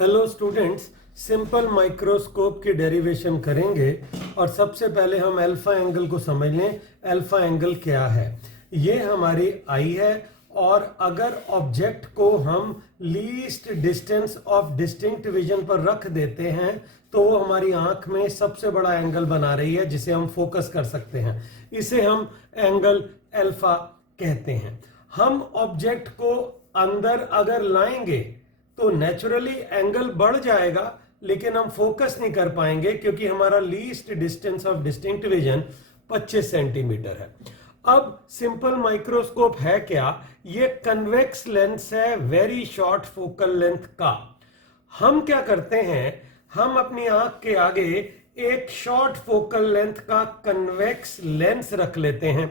Hello students, simple microscope की derivation करेंगे और सबसे पहले हम अल्फा एंगल को समझ लें। अल्फा एंगल क्या है? ये हमारी आई है और अगर ऑब्जेक्ट को हम least distance of distinct vision पर रख देते हैं तो वो हमारी आंख में सबसे बड़ा एंगल बना रही है जिसे हम फोकस कर सकते हैं। इसे हम एंगल अल्फा कहते हैं। हम ऑब्जेक्ट को अंदर अगर लाएंगे तो नेचुरली एंगल बढ़ जाएगा, लेकिन हम फोकस नहीं कर पाएंगे क्योंकि हमारा least distance of distinct vision 25 centimetre है। अब सिंपल माइक्रोस्कोप है क्या? ये कन्वेक्स लेंस है वेरी शॉर्ट फोकल लेंथ का। हम क्या करते हैं, हम अपनी आंख के आगे एक शॉर्ट फोकल लेंथ का कन्वेक्स लेंस रख लेते हैं,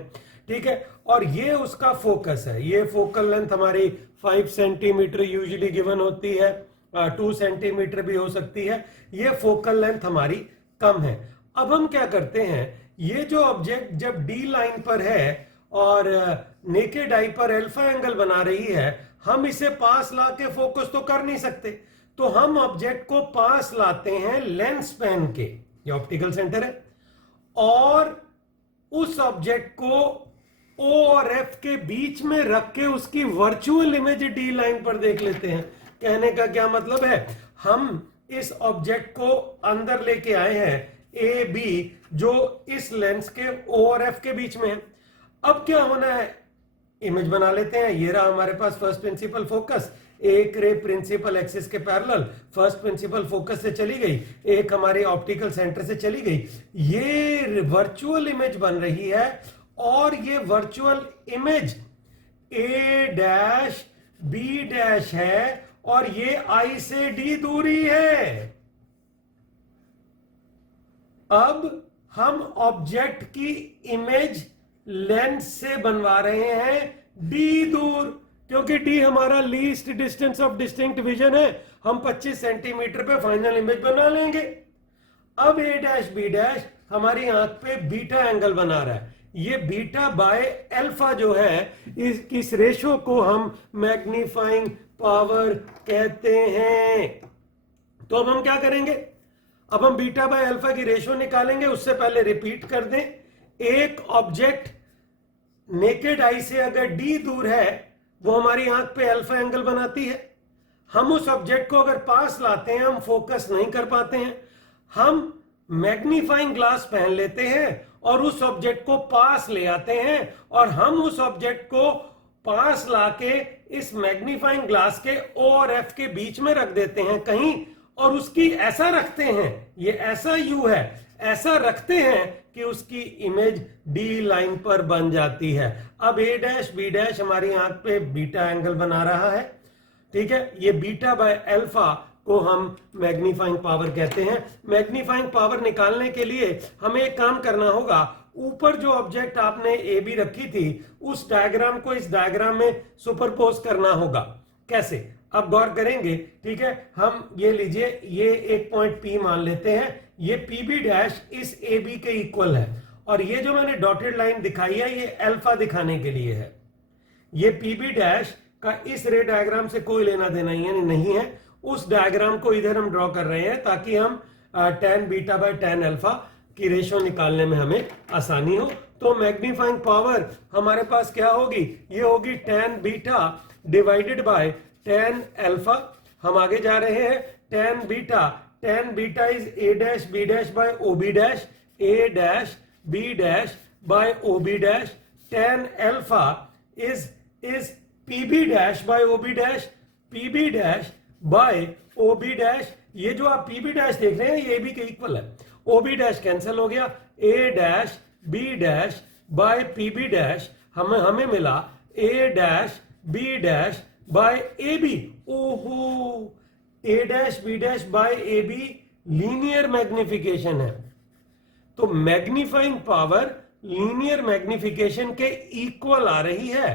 ठीक है, और ये उसका फोकस है। ये फोकल लेंथ हमारी 5 सेंटीमीटर यूजुअली गिवन होती है, 2 सेंटीमीटर भी हो सकती है। ये फोकल लेंथ हमारी कम है। अब हम क्या करते हैं, ये जो ऑब्जेक्ट जब डी लाइन पर है और नेकेड आई पर अल्फा एंगल बना रही है, हम इसे पास लाके फोकस तो कर नहीं सकते, तो हम ऑब्जेक्ट को पास लाते हैं लेंस पेन के, ये ऑप्टिकल सेंटर है, और उस ऑब्जेक्ट को O और F के बीच में रख के उसकी वर्चुअल इमेज डी लाइन पर देख लेते हैं। कहने का क्या मतलब है, हम इस ऑब्जेक्ट को अंदर लेके आए हैं ए बी जो इस लेंस के O और F के बीच में है। अब क्या होना है, इमेज बना लेते हैं। ये रहा हमारे पास फर्स्ट प्रिंसिपल फोकस, एक रे प्रिंसिपल एक्सिस के पैरेलल फर्स्ट प्रिंसिपल फोकस से चली गई, एक हमारे ऑप्टिकल सेंटर से चली गई। ये वर्चुअल इमेज बन रही है और ये virtual image A dash B dash है और ये आई से डी दूरी है। अब हम ऑब्जेक्ट की इमेज लेंस से बनवा रहे हैं डी दूर, क्योंकि डी हमारा least distance of distinct vision है। हम 25 सेंटीमीटर पे फाइनल इमेज बना लेंगे। अब ए डैश बी डैश हमारी आंख पे बीटा एंगल बना रहा है। ये बीटा बाय अल्फा जो है, इस रेशो को हम मैग्नीफाइंग पावर कहते हैं। तो अब हम क्या करेंगे, अब हम बीटा बाय अल्फा की रेशो निकालेंगे। उससे पहले रिपीट कर दें, एक ऑब्जेक्ट नेकेड आई से अगर डी दूर है वो हमारी आंख पे अल्फा एंगल बनाती है। हम उस ऑब्जेक्ट को अगर पास लाते हैं हम फोकस नहीं कर पाते हैं। हम मैग्नीफाइंग ग्लास पहन लेते हैं और उस ऑब्जेक्ट को पास ले आते हैं और हम उस ऑब्जेक्ट को पास लाके इस मैग्नीफाइंग ग्लास के O और F के बीच में रख देते हैं कहीं, और उसकी ऐसा रखते हैं, ये ऐसा U है, ऐसा रखते हैं कि उसकी इमेज डी लाइन पर बन जाती है। अब ए डैश बी डैश हमारी आंख पे बीटा एंगल बना रहा है, ठीक है। ये बीटा बाय अल्फा को हम मैग्नीफाइंग पावर कहते हैं। मैग्नीफाइंग पावर निकालने के लिए हमें एक काम करना होगा, ऊपर जो ऑब्जेक्ट आपने ए बी रखी थी उस डायग्राम को इस डायग्राम में सुपरपोज करना होगा। कैसे, अब गौर करेंगे, ठीक है। हम ये लीजिए, ये एक पॉइंट P मान लेते हैं, ये पी बी डैश इस ए बी के इक्वल है, और ये जो मैंने डॉटेड लाइन दिखाई है ये अल्फा दिखाने के लिए है। ये पी बी डैश का इस रे डायग्राम से कोई लेना देना नहीं है। उस डायग्राम को इधर हम ड्रॉ कर रहे हैं ताकि हम tan beta by tan alpha की रेशो निकालने में हमें आसानी हो। तो मैग्नीफाइंग पावर हमारे पास क्या होगी, ये होगी tan beta divided by tan alpha. हम आगे जा रहे हैं, tan beta is A dash B dash by O B dash, A dash B dash by O B dash. tan alpha is P B dash by O B dash, P B dash by O B dash. ये जो आप P B dash देख रहे हैं ये A B के equal है। ओ B dash cancel हो गया, A dash B dash by P B dash हमें मिला A dash B dash by A B. ओहो, A dash B dash by A B linear magnification है। तो मैग्नीफाइंग पावर लीनियर मैग्निफिकेशन के equal आ रही है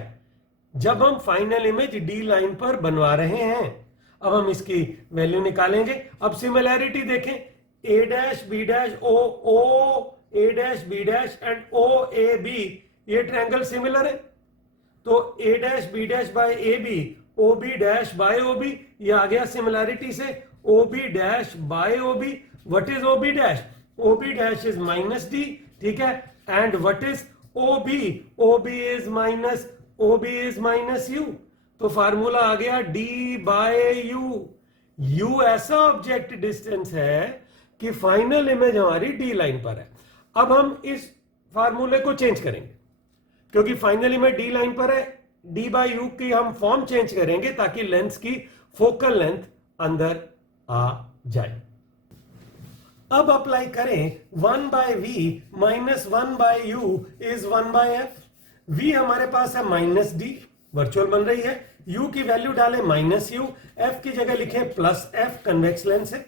जब हम फाइनल इमेज डी लाइन पर बनवा रहे हैं। अब हम इसकी वैल्यू निकालेंगे। अब सिमिलैरिटी देखें, A dash B dash O A dash B dash and O A B, ये ट्रायंगल सिमिलर है। तो A dash B dash by A B, O B dash by O B, ये आ गया सिमिलैरिटी से। OB dash by OB. What is OB dash? OB dash is minus D, ठीक है, and what is OB? OB is minus U. तो formula आ गया D by U. U ऐसा object distance है कि फाइनल इमेज हमारी D line पर है. अब हम इस फार्मूले को चेंज करेंगे क्योंकि फाइनल इमेज D लाइन पर है. D by U की हम फॉर्म चेंज करेंगे ताकि लेंस की फोकल लेंथ अंदर आ जाए. अब अप्लाई करें 1 by V minus 1 by U is 1 by F. V हमारे पास है माइनस D, वर्चुअल बन रही है. U की वैल्यू डालें माइनस U, F की जगह लिखें प्लस F, कन्वेक्स लेंस है.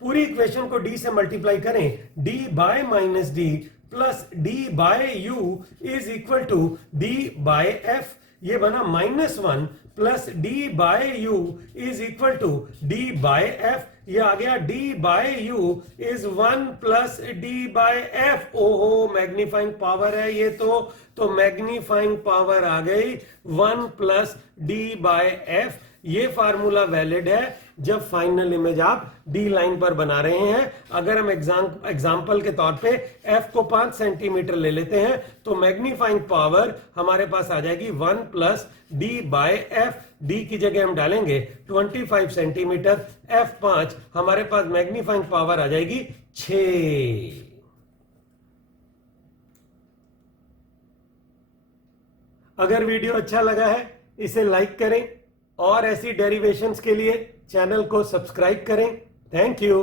पूरी इक्वेशन को D से मल्टीप्लाई करें. D by minus D plus D by U is equal to D by F. ये बना -1 plus D by U is equal to D by F. ये आ गया D by U is 1 plus D by F. ओहो, magnifying power है ये तो magnifying power आ गई 1 प्लस D बाय F. ये फार्मूला वैलिड है जब फाइनल इमेज आप D लाइन पर बना रहे हैं. अगर हम एग्जांपल के तौर पे F को 5 सेंटीमीटर ले लेते हैं तो मैग्नीफाइंग पावर हमारे पास आ जाएगी 1 plus D by F. D की जगह हम डालेंगे 25 सेंटीमीटर, F 5, हमारे पास मैग्नीफाइंग पावर आ जाएगी 6. अगर वीडियो अच्छा लगा है इसे लाइक करें और ऐसी डेरिवेशंस के लिए चैनल को सब्सक्राइब करें. Thank you.